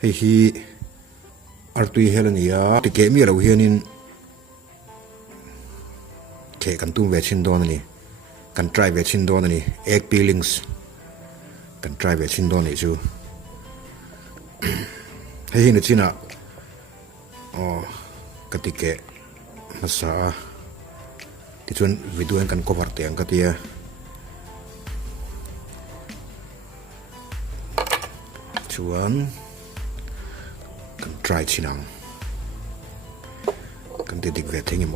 hi artui helania ti ke mi lo hianin ke kan tum ve chin don ani kan try ve chin don ani egg peelings kan try ve chin don ni chu hi ni china katike masa ti chuan video kan cover te ang katia chuan kan try chinang kan ti dik ve thengim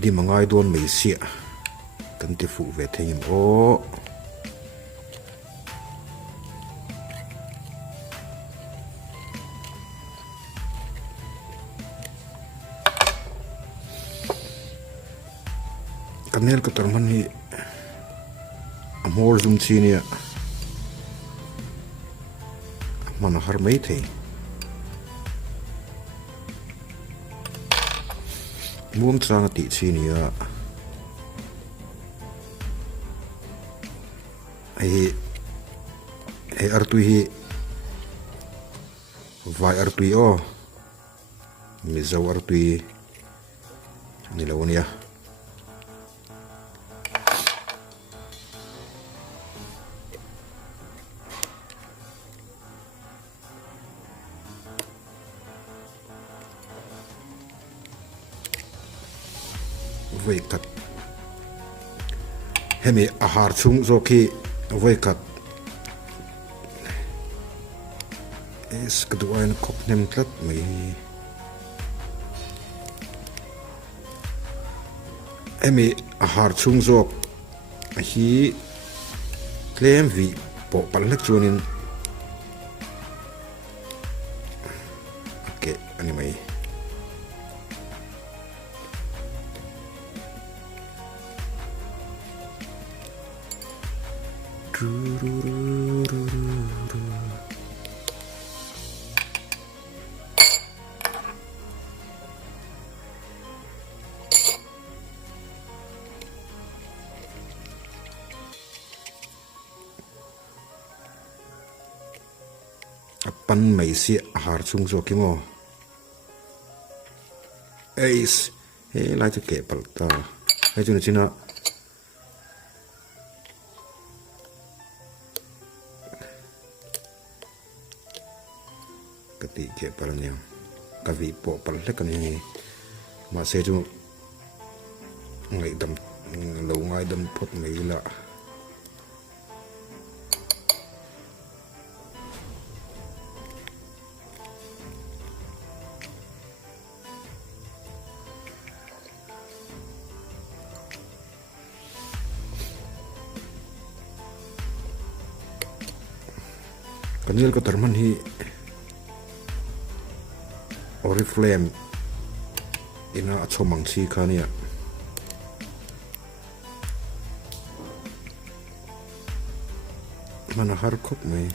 di mangai don mei sia kan ti fu ve thengim kanel ka tarman hi amor zum chinia mana har mai the muam changa ti chinia ai artui hi vai artui mi zau artui ni lawonia voi kat hemi ahar chung zoki voi kat es keduain kop nem tlat mai hemi ahar chung zok hi klem vi po palak chunin okay ani mai pan mai si har chung zo kimo ace he lai to ke palta ai chu china kati ke palnya ka vi po pal le kan ni ma se chu ngai dam lo ngai dam phot mai la kanil ko tarman hi oriflame ina achomang chi khania mana har khop mai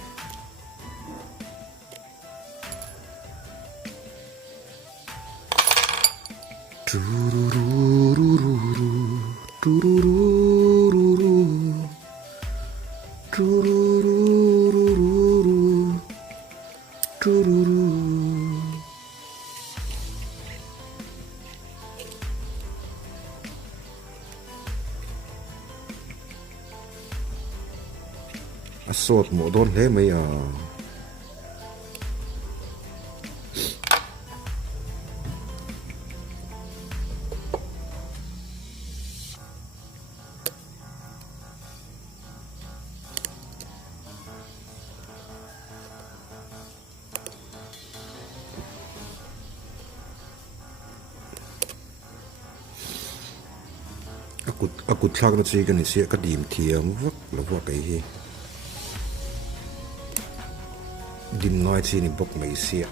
sốt mổ đôn thế mấy akut thak na chi kan ni sia ka dim thiam vak lo wa kai hi dim noi chi ni bok mai sia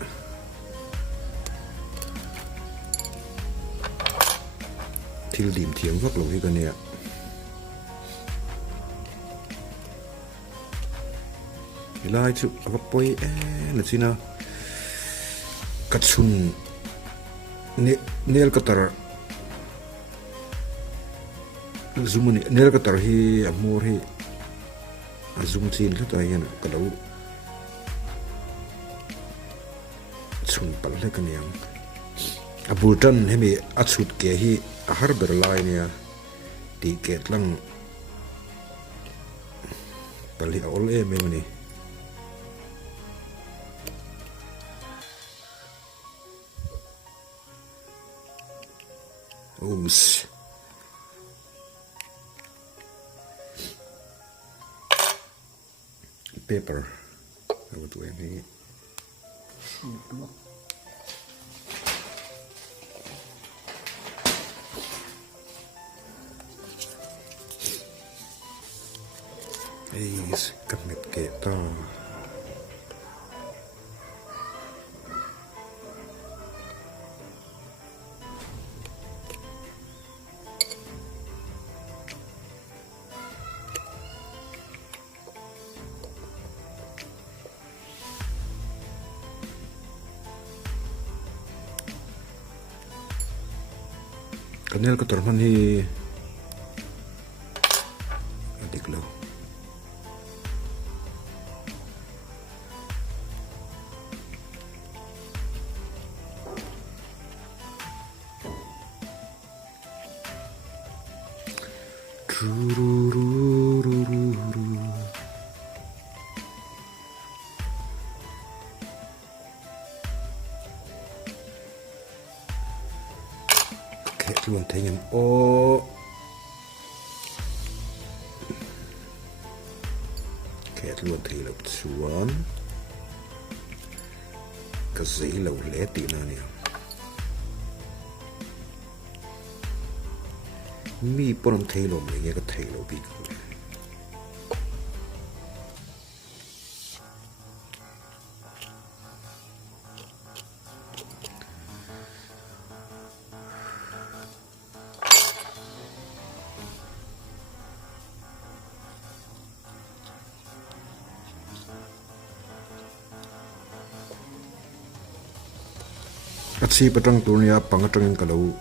thil dim thiam vak lo hi ka ne lai chu avak poi na china katsun nel katar zumani nel katar hi amor hi zoom chin hết rồi nha cái đầu chun palh cái này bulletin hay mi achut ke hi harber line ya ticket lang pali all em ni us paper apa tu ini is kamit kita kanel ka torman hi adik lo luôn thấy nhầm ô kẹt luôn thấy lộc xuống cái gì lầu lẽ tí nào nè mi bom thấy lồng này cái thấy lồng bị si patang turnia pangatang kalau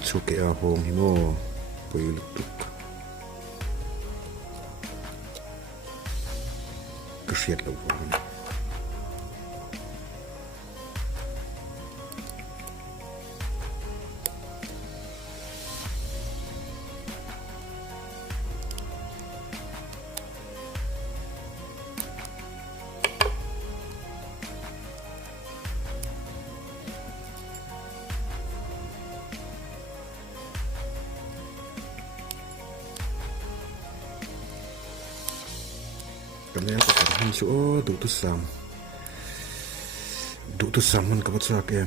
suke a home himo poilutuk kesiat lo karena aku terhan so duk tu sam man kapat sak em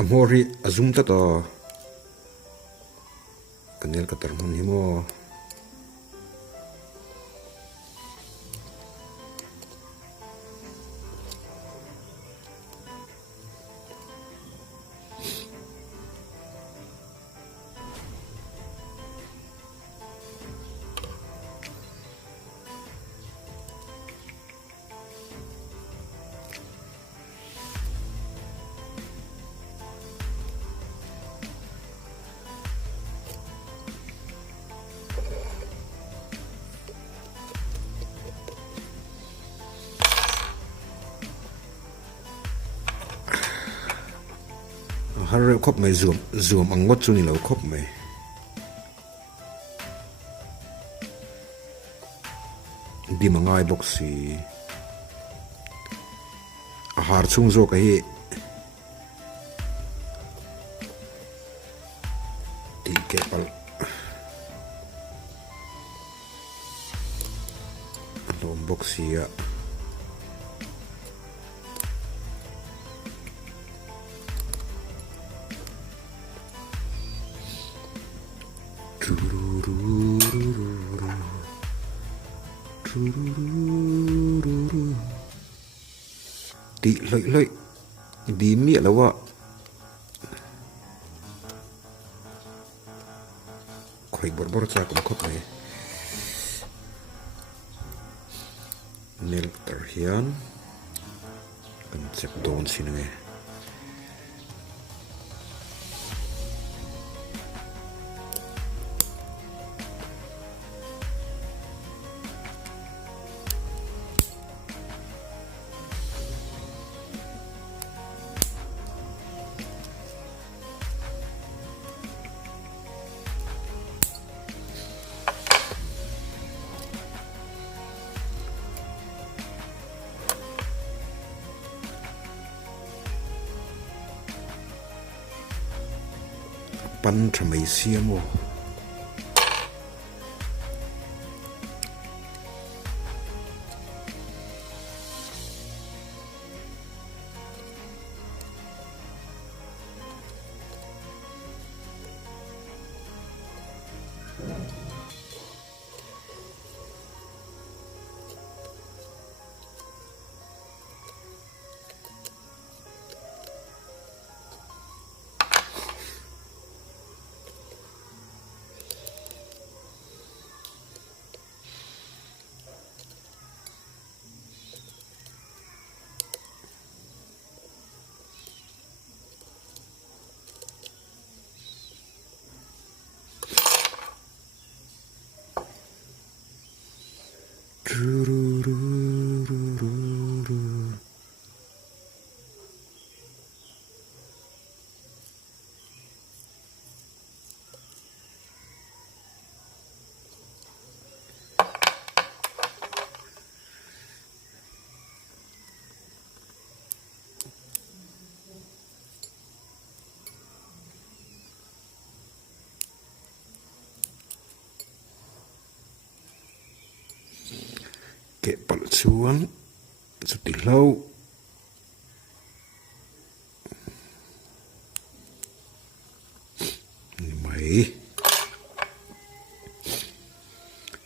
amori azum ta to kanel ka terhan himo har khop mai zoom ang ngot chu ni lo khop mai di mangai boxi har chung zo ka hi ti ke pal lom boxi ya đi lợi đi nghĩa là vợ khoi bor cha kum khop mai nil tar hian kan chep don sin nge pan thamei siam o ke pal chuan chuti hlo ni mai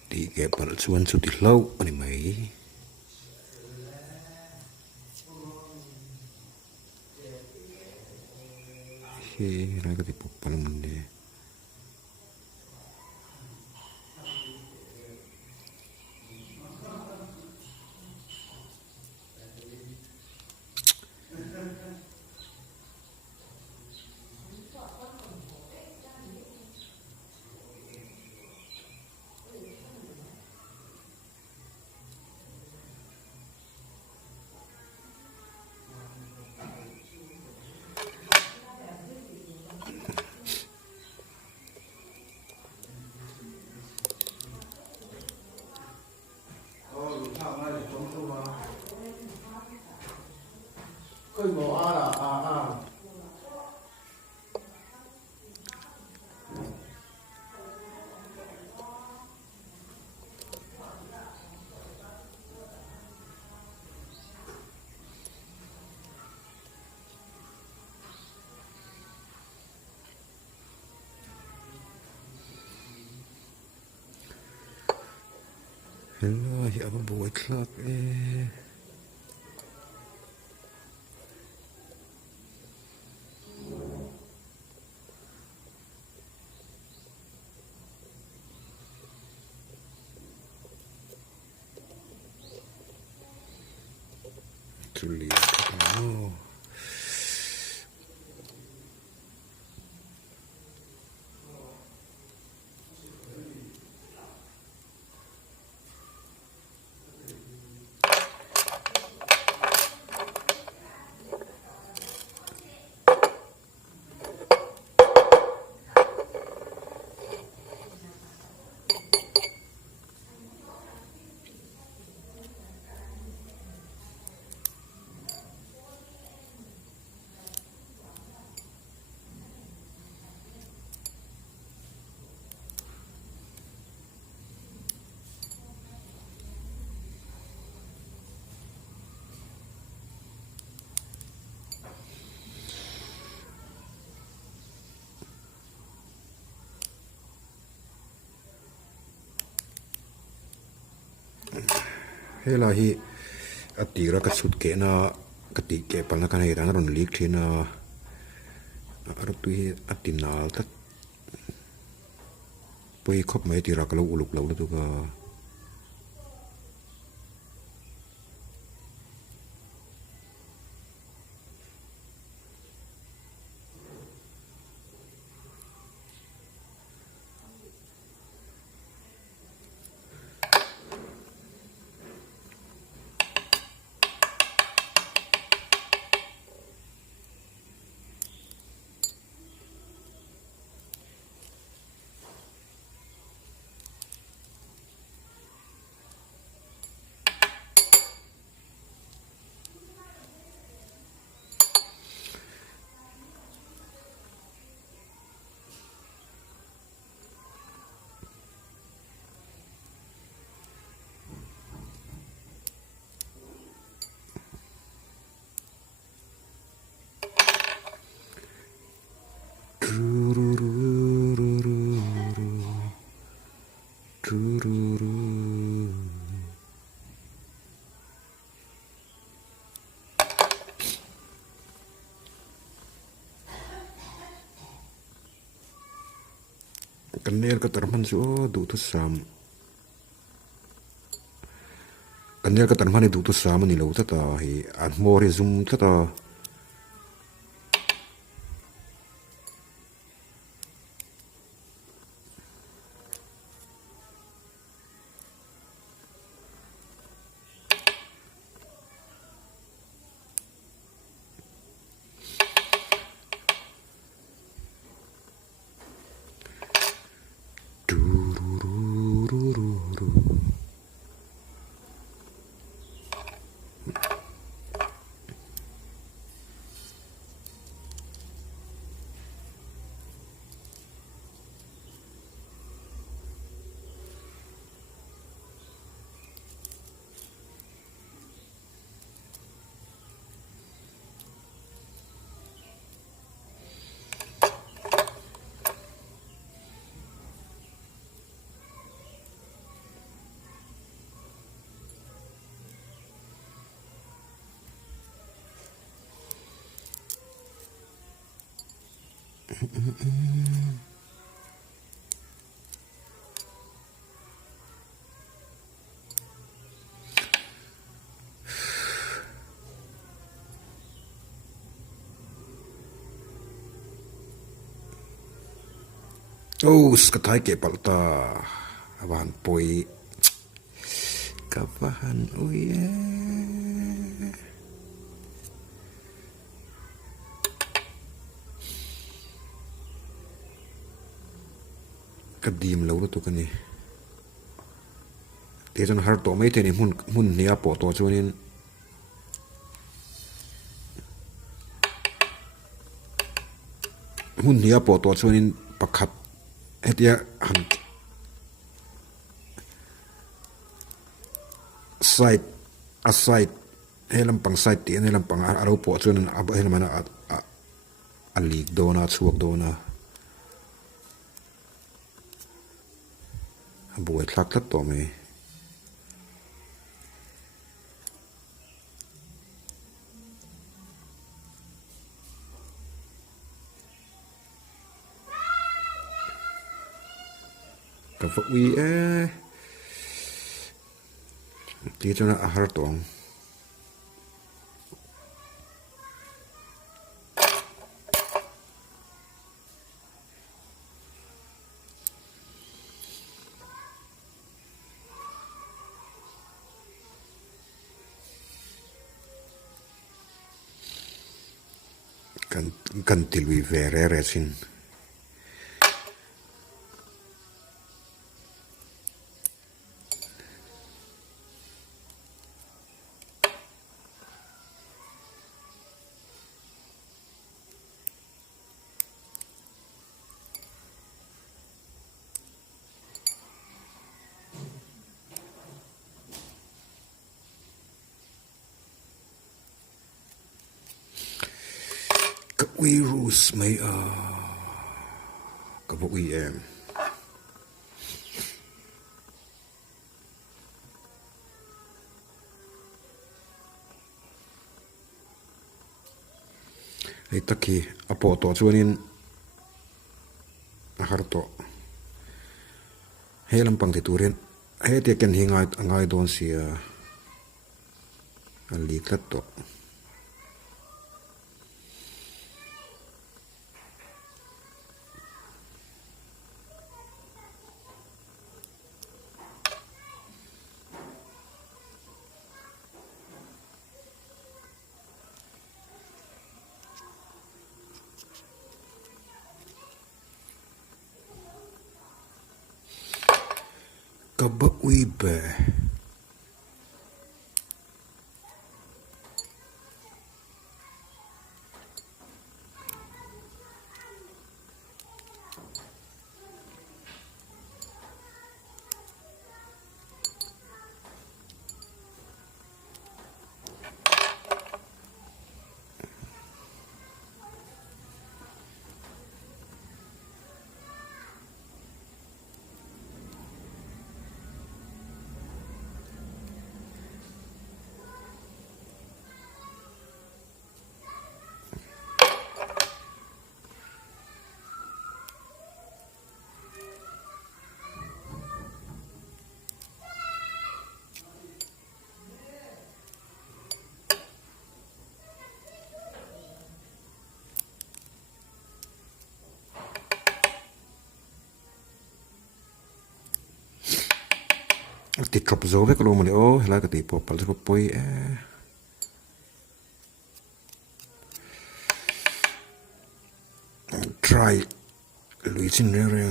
ti ke pal chuan chuti hlo ani mai he ra ka ti pal mun de hello hi aba buai thlak tuli oh hela hi atira ka chut ke na kati ke palna kan hi ran ron lik thina ar tu hi atinal tak pui khop mai tira kalau uluk lau tu ka kanel ka tarman su du tu sam kanel ka tarman du tu sam ni lo ta ta hi an mori zum ta ta oh skatai ke palta awan poi kapahan uye kadim lo tu kan ni te jon har to mai te ni mun nia po to chunin mun nia po to chunin pakhat hetia han side aside helam pang side ti helam pang aro po chunin ab helam ana a lik dona chuak dona buat thak thak to me ka fa wi ti chona a har tong kan tilwi vere resin we rules may kapag we ay taki apo to chuanin a har to he lampang ti turin he te ken hi ngai don sia an li tlat to kaba ui be ti drop zo ve kalo mani o hela ka ti po pal ko poi try lui chin re re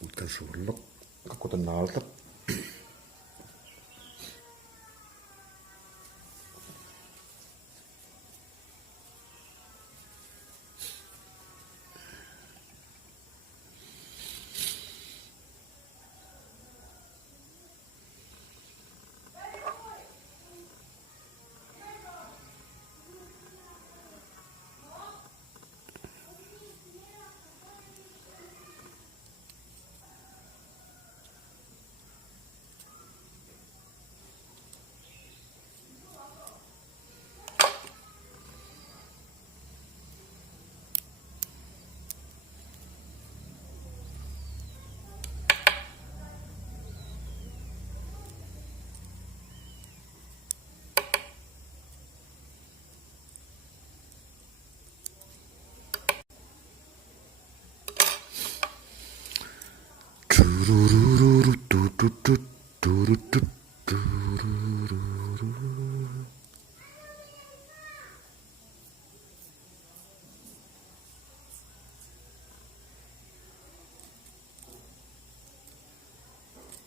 utan sulok aku tenal tap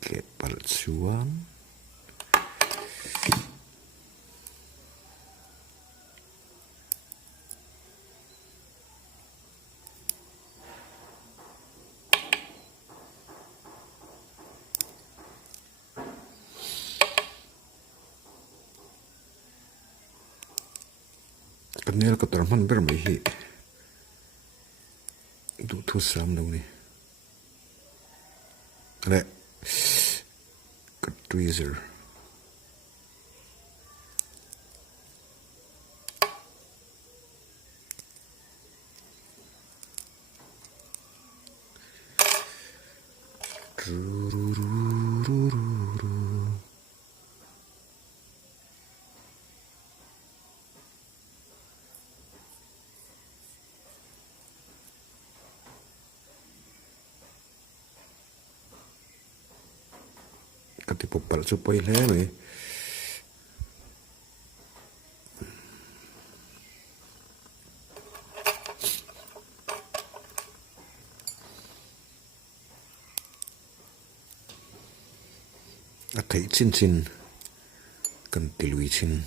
ke palsuan kanel ka tarman ber mai hi du thu sam đâu ni le ka tweezer kati popal supaya le mai athai chin chin kan tilui chin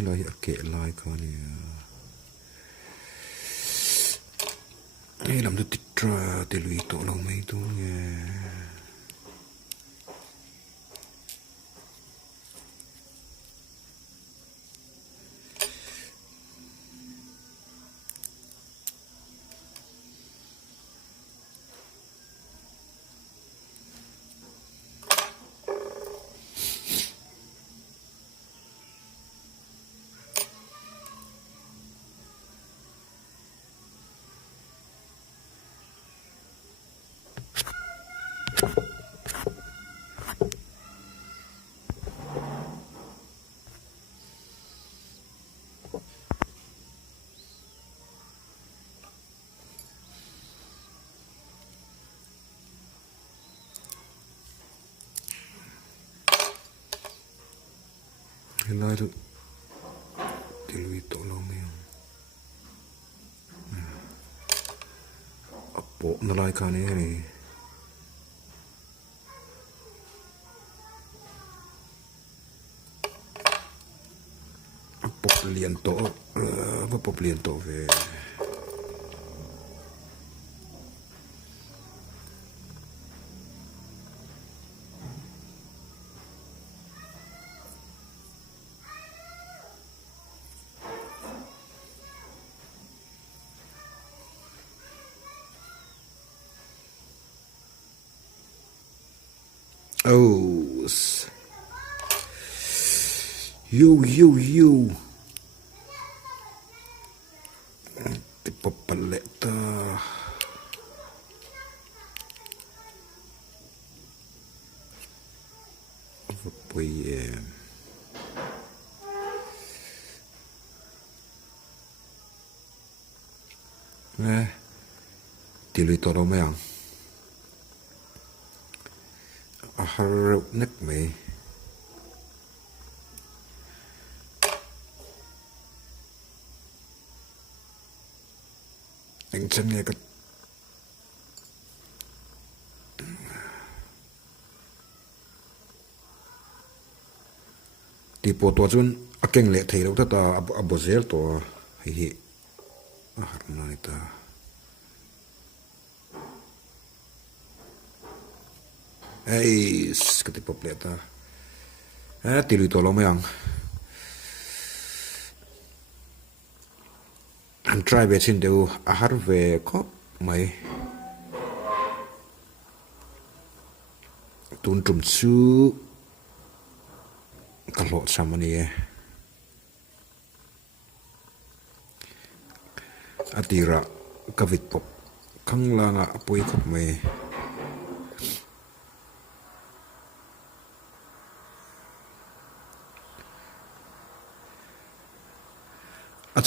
là hiện kệ lại con này làm cho tít ra để lùi tổ lòng mấy tôi nghe lại thôi để lùi tổ lòng mấy bộ nó lại con này bột liền tổ và bột liền tổ về oh yo tipo paleta poi thì lùi tổ đâu mấy ông harap nấc mày anh chân nghe cái thì bộ tua chun keng lệ thấy đâu ta abozel to hi har nai ta cái tipo pleta thì lùi tổ lo mấy ông anh try về xin đều har về có mày tun trùm su cái lọ sao mà nè atira cái vịt bọc khăng là ngã bôi khóc mày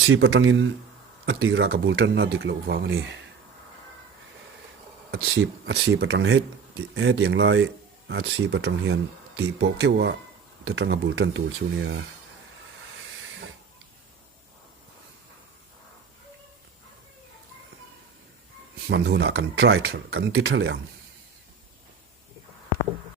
si patangin atira kabultan na diklo wang ni si patang het tiang lai si patang hian ti po kewa te tanga bultan tur chu nia man huna kan try kan ti thaleang